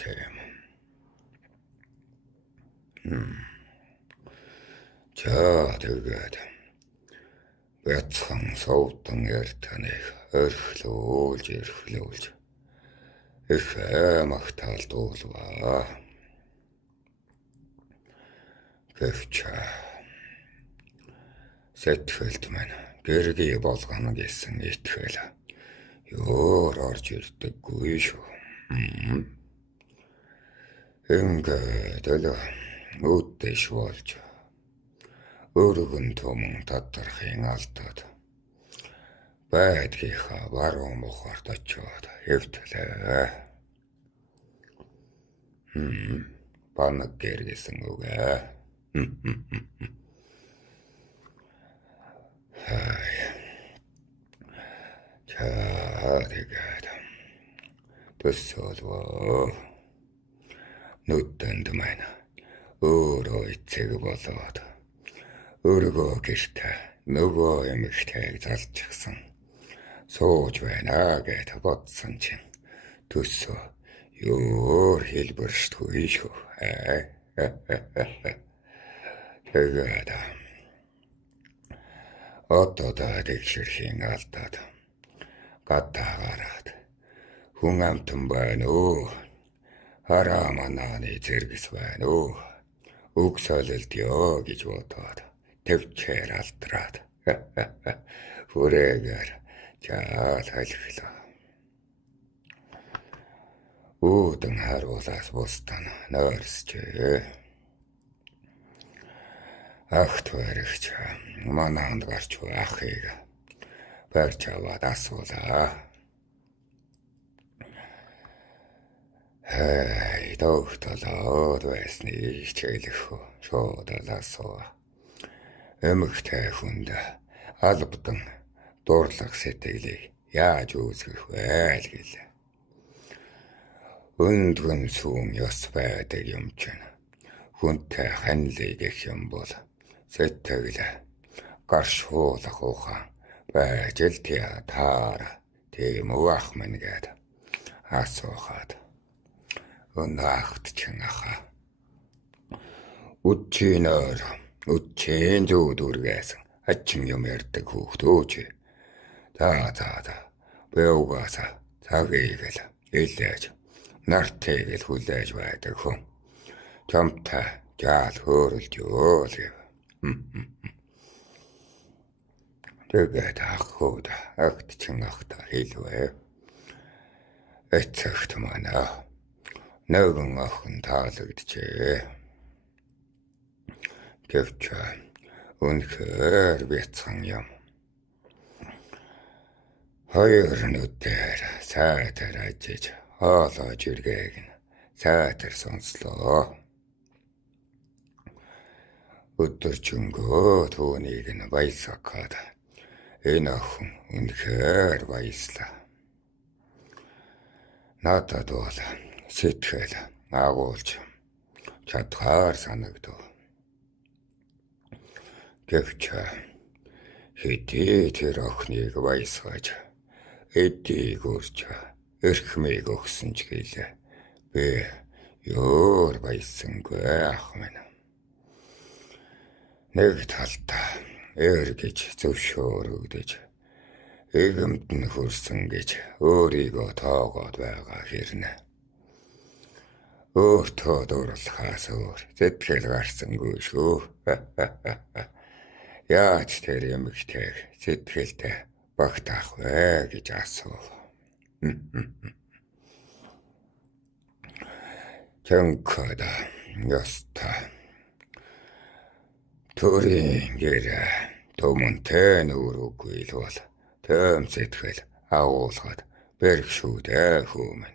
тийм. За тэгээд бяцхан сувдан яртаныг эрхлүүлж их магтаалдуулваа. Гэвч сэтгэлд минь гэргий болгоно гэсэн итгэл ёор орж ирдэггүй шүү. Ингээд л үүдэж болж өргөн төмөн татрахын алдаад байдгийнхаа баруун мухарт очиод хэвтлээ. Банаг гэргэсэн үгээ. Тэгээд төсөөлвөө. Нүдэнд маань өөрөө эцэг болоод өргөө гэртэ нөгөө эмэгтэйг залчихсан сууж байна гэж бодсон чинь төсөө ёор хэлбэршдгүй шүү. Тэгээд отодоо тэгшэрхийн алдаад гадаагараад хүн амтан байна уу? Хараа манааны зэрэгс байна уу? Үг солилдё гэж бодоод төвчээр алдраад хүрээгээр жаал халихлаа. Үүдэн харуулаас бустан нойрсчээ. Ахт баригч манаанд гарч ахыг барьж аваад асуулаа. Доктолоод байсны хичээлэх шууд алаасуу. Эмэгтэй хүнд албадан дурлах сэтгэлийг яаж үүсгэх вэ гэлээ. Өндгөн сүүм ёс байдаг юм чинь хүнтэй ханилыг гэх юм бол сэтгэл гаршуулах ухаан байж л таар тийм үү ах минь гээд асуухад өнөахт чин аха үчинээр үчэн зүудүргээс ачин юм ярддаг хүүхдөөч. За бэугаса цагийг л илээж нартыг л хүлээж байдаг хүн чамтай жаал хөөрөлж ёо л гэв. Тэгээд аххууд агт чин ахта хэлвэ. Эцэгт манай нэгэн охин таалагдчихэ. Гэвч үнэхээр бяцхан юм. Хоёр нүдээр сайтар ажиж хоолой жиргээг нь сайтар сонслоо. Өдөржингөө түүнийг нь баясгахад энэ охин үнэхээр баяслаа. Надад бол сэтгэл агуулж чадхаар санагдав. Гэвч хэдий тэр охиныг баясгаж эдийг өрж эрхмийг өгсөн ч гэлээ би ёор баясангүй ах минь. Нэг талдаа эргэж зөвшөөрөгдөж эгэмд нь хөрсөн гэж өөрийгөө тоогоод байгаа хэрнэ. Өөртөө дурлахаас өөр сэтгэл гарсангүй шүү. Яаж тэр эмэгтэйг сэтгэлдээ багтаах вэ гэж асуув. Чанкада яста төрийн гэрэ төмөнтэй нүрүүгүй л бол төм сэтгэл агуулгаад бэрх шүү дээ хүмүн.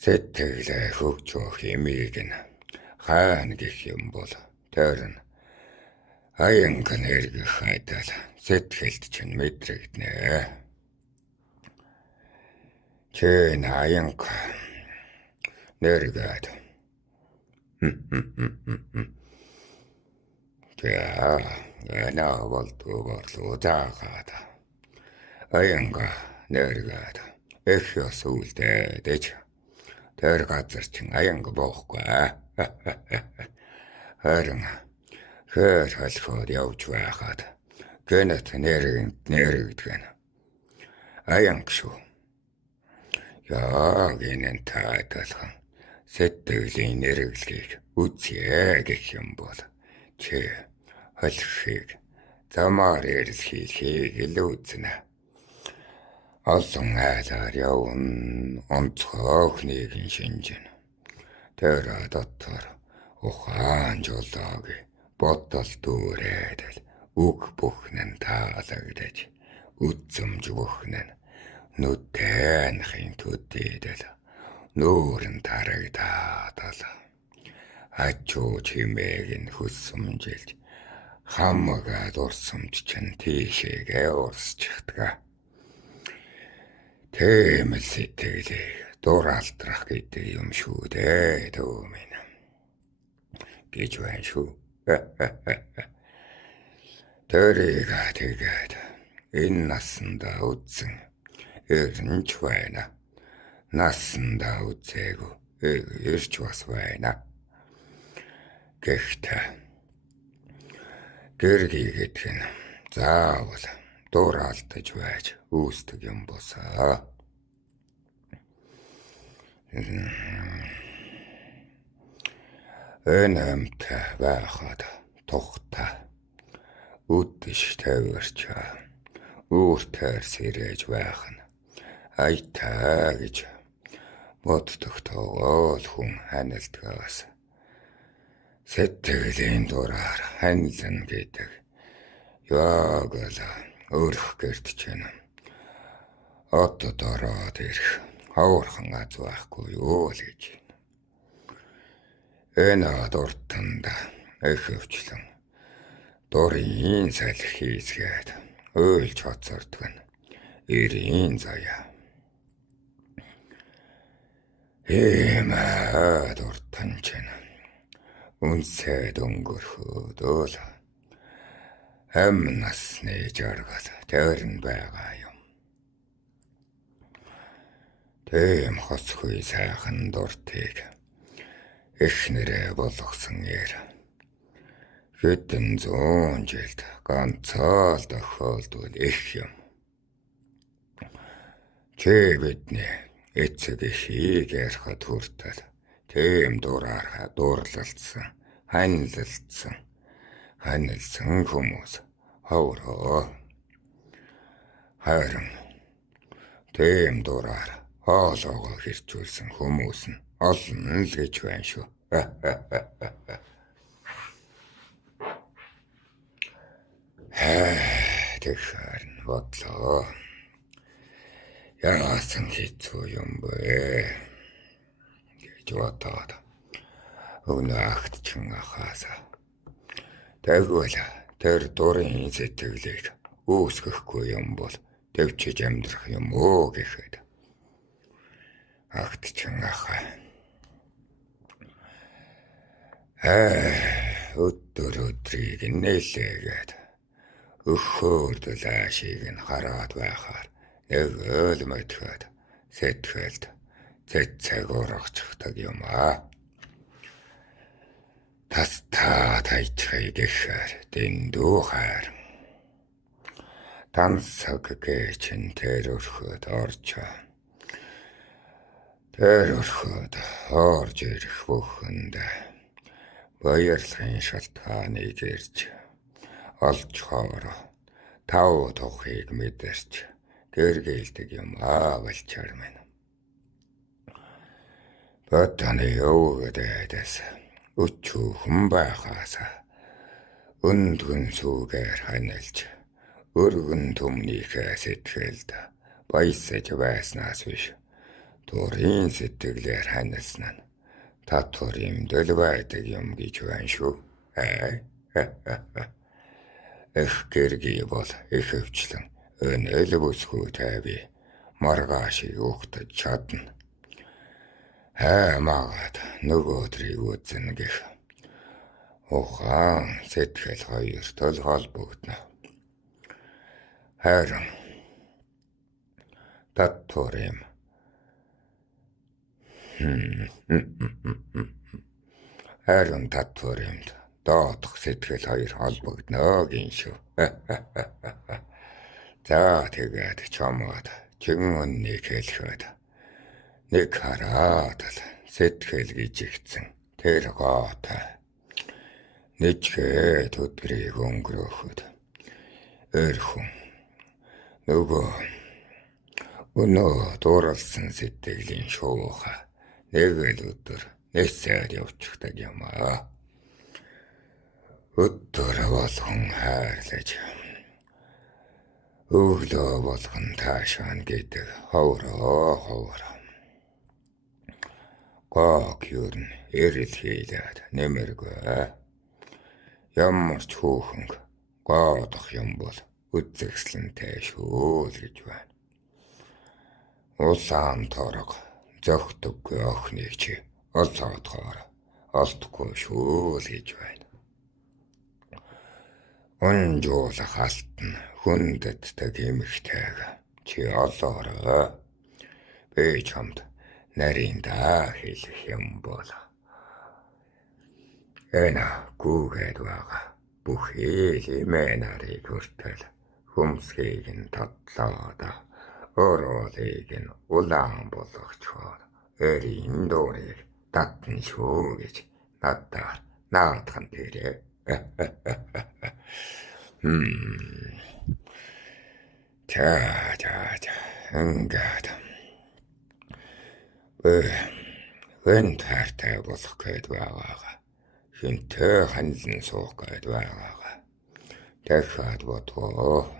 Сэтгэлээ хөгжөөх эмийг нь хаана гэх юм бол тэр нь аянг нэргэх айдал сэтгэлд чинь мэдрэгднэ. Чин аянг нэргээд болдгоо заагаад аянга нэргээд эх ёс үлдээд Тэр газар чин аянга боохгүй. Харин хэр холхоод явж байхад гэнэт нэрэгдгэн. Аянг шүү. Яг энэ тааталхан сэтгэлийн нэргэлгийг үзье гэх юм бол чи холхийг замаар эрэлхийлхийг л үзнэ. Олон айлаар явна онцгойхныг шинжин. Тэр дотор ухаан жолоог бодол дүүрээд үг бүхнэн таалагдаж үзэмж бүхнэн нүдэнхийн төдийдэл нүүрэн тарагдаад ачуу чимээг нь хүссэмжилж хамага дурсамж чин тийшээгээ урсчихдаг. Тэмэл сэтгэлийг дуралдрах гэдэг юм шүү дээ дөө минь. Гэж байна шүү. Тэрийг тэгээд энэ насанда үзсэн эрнч байна. Насанда үзээгүй ирч бас байна. Гэхдээ гэргий гэдэг нь заавал дууралтаж байж үүсдэг юм босаа. Энэ амтай байхад тухта үдэш тавирч үүртээр сэрэж байх нь айтаа гэж боддог тоогоол хүн ханилдгаас сэтгэлийн дураар ханилна гэдэг яг л өрх гэрт чинь отод ороод ирэх хавархан аз байхгүй юу л гэж. Энэ дуртанд их өвчлэн дурын салхи хийсгээд ойлж хоцордог нь эрийн заяа. Дуртан чинь үнсээд өнгөрхөөдөө л амь насны жаргал тэр нь байгаа юм. Тэм хоцгүй сайхан дуртыг эхнэрээ болгосон ээр хэдэн зуун жилд ганцаал тохиолдвол их юм. Чи бидний эцэг эхийг ярихад хүртэл тэм дураараа дурлалцсан, ханилсан хүмүүс ховроо. Харин тэм дураар хоолоогоо хэрчүүлсэн хүмүүс нь олон л гэж байна шүү. Тэгэхээр бодлоо. Яасан хэцүү юм бэ гэж бодоод өнөө агт чин ахаасаа. Тэгвэл тэр дурын сэтгэлийг үүсгэхгүй юм бол төвчж амьдрах юм уу гэхэд агт чин ахаа. Өдрийг нэлээгээд өхөөрдөл аашийг нь хараад байхаар нэг л мэдхэд сэтгэлд цэцэг урагчдаг юм аа. Тастаа тайчхай гэхээр дэндүү хайр. Тансаг гэчин тэр өрхөд орж ирэх бүхэнд баярлахын шалтгааныг ирж олж хоороо тав тухыг мэдэрч гэргэлдэг юм авалчаар минь. Батаны өвгөдөөс өчүүхэн байхаас өндгөн сүгээр ханилж өргөн түмнийхээ сэтгэлд баясаж байснаас биш дурын сэтгэлээр ханилсан нь татвар имдэл байдаг юм гэж байна шүү. Эх гэргий бол их өвчлэн өнөөл бүсгүй тайвի маргаашийг угтаж чадна. Магаад нөгөөдрийг үзнэ гэх ухаан сэтгэл хоёртол холбогдно. Харин татвар юм Хайрын татвар юмд доодох сэтгэл хоёр холбогдно гин шүү. За тэгээд чамд чин өннийг хэлэхэд нэг хараад л сэтгэл гжигдсэн тэр gooтой нэчгээд өдрийг өнгөрөөхөд өрхөн нөгөө өнөө дууралсан сэтгэлийн шууха нэг л өдөр нэсээр явчихдаг юм аа. Өдөр болгон хайрлаж өглөө болгон таашаан гэдэг ховроо гог юрн эрэл хийлээд нэмэргүй. Ямар ч хүүхэн гоодох юм бол үзэгслэнтэй шүү л гэж байна. Улаан торог зөгтөггүй охиныг чи олоодохоор олдохгүй шүү л гэж байна. Унжуулах алтан хүндэтдэг эмэгтэйг чи олоорой. Би чамд нарийнда хэлэх юм бол энэ гүүгээд байгаа бүхий хэмээ нарыг хүртэл хүмсгийг нь татлаад өрөөлийг нь улаан болгочхоор эрийн дуурийг татна шүү гэж надаар наадхан тэрэ. За ингээд эн таартай болох гээд байгаагаа хинтээ ханлан суух гээд байгаагаа дахиад бодгоо.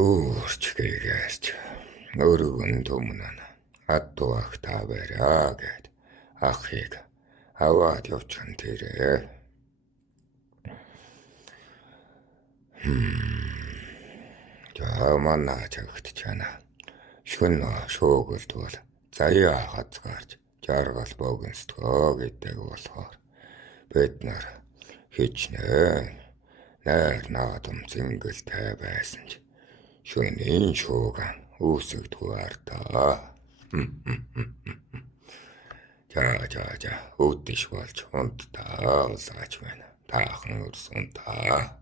Өөрчгийгээс өргөн түмнэн адуу ах та бараа гэд ахыг аваад явчихсан тэрэ. Манай чагт чана шүн шуугөлд бол заяа хазгаарч жаргал богинстгоо гэдэг болохоор бид нар хичнээн найр наадам зингэлтэй байсан ч шүнийн шууган үүсэгдгүй артаа. За өвдөж болж унттаа улаач байна. Таахан өрс унтаа.